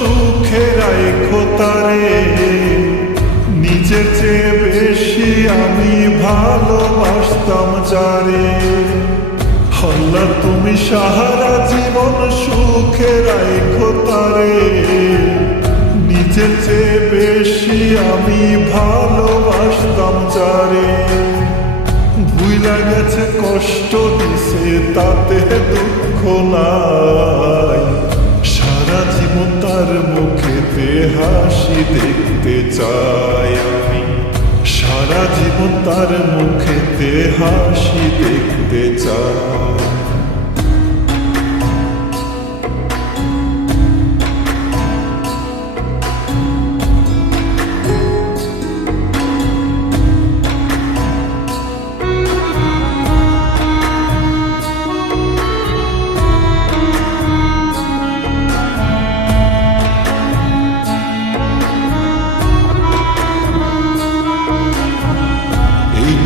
সুখে রাখো তারে, নিজের চেয়ে বেশি আমি ভালোবাসতাম যারে। আল্লাহ তুমি সারা জীবন সুখে রাখো তারে, নিজের চেয়ে বেশি আমি ভালোবাসতাম যারে। ভুইলা গেছে কষ্ট দিছে তাতে দুঃখ নাই, সারা জীবন তার মুখেতে হাসি দেখতে চাই আমি, সারা জীবন তার মুখেতে হাসি দেখতে চাই।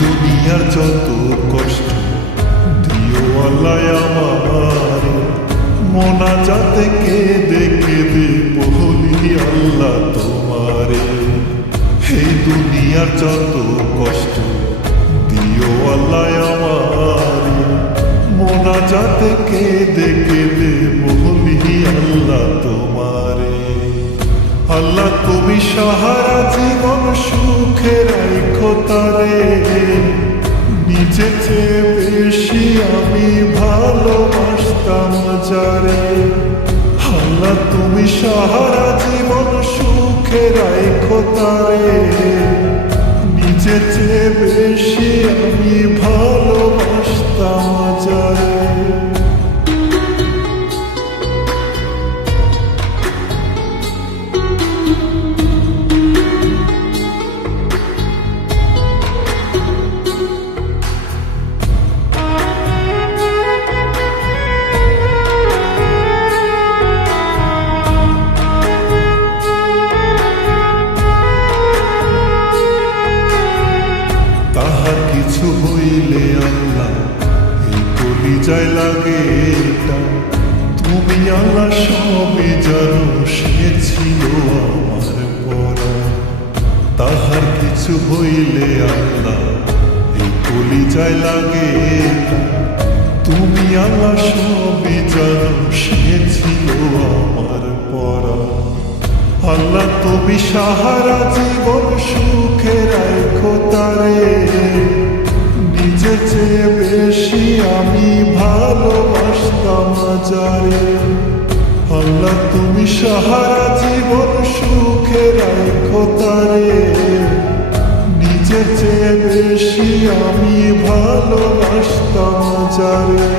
দুনিয়ার যত কষ্ট দিও আল্লাহ আমার, মোনাজাতে কেঁদে কেঁদে বলি আল্লাহ তোমারে। এই দুনিয়ার যত কষ্ট দিও আল্লাহ আমার, মোনাজাতে কেঁদে কেঁদে বলি আল্লাহ তোমারে। আল্লাহ তুমি সারা জীবন সুখে রাখো তারে, নিজের চেয়ে বেশি আমি ভালোবাসতাম যারে। আল্লাহ তুমি সারা জীবন সুখে রাখো তারে, নিজের চেয়ে বেশি আমি ভালোবাসতাম যারে। কিছু হইলে আল্লাহ এই কলিজায় লাগে এটা, তুমি আল্লাহ সবই জানো সে ছিল আমার পরা। তাহার কিছু হইলে আল্লাহ এই কলিজায় লাগে এটা, তুমি আল্লাহ সবই জানো সে ছিল আমার পরা। আল্লাহ তুমি সারা জীবন সুখে রাখো তারে, নিজের চেয়ে বেশি আমি ভালোবাসতাম যারে। আল্লাহ তুমি সারা জীবন সুখে রাখো তারে, নিজের চেয়ে বেশি আমি ভালোবাসতাম যারে।